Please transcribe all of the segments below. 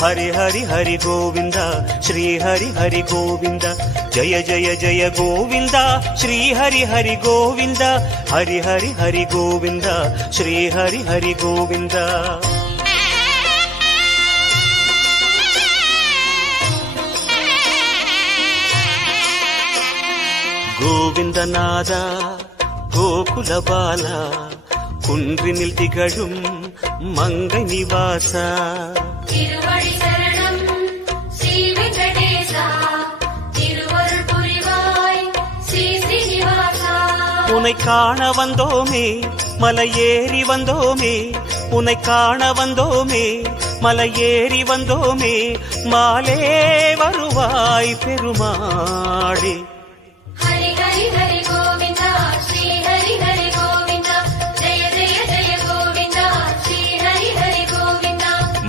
హరి హరి హరి గోవింద శ్రీ హరి హరి గోవింద జయ జయ జయ గోవింద శ్రీ హరి హరి గోవింద హరి హరి హరి గోవింద శ్రీ హరి హరి గోవింద. గోవింద నాద గోకుల బాల కుండ్రి ಕುಂಡ್ರಿ గడుం ಮಂಗ ನಿವಾಸ திருவடி உனை காண வந்தோமே மலை ஏறி வந்தோமே. உனை காண வந்தோமே மலை ஏறி வந்தோமே. மாலே வருவாய் பெருமாடே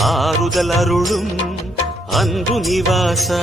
ஆறுதல் அருளும் அன்பு நிவாசா.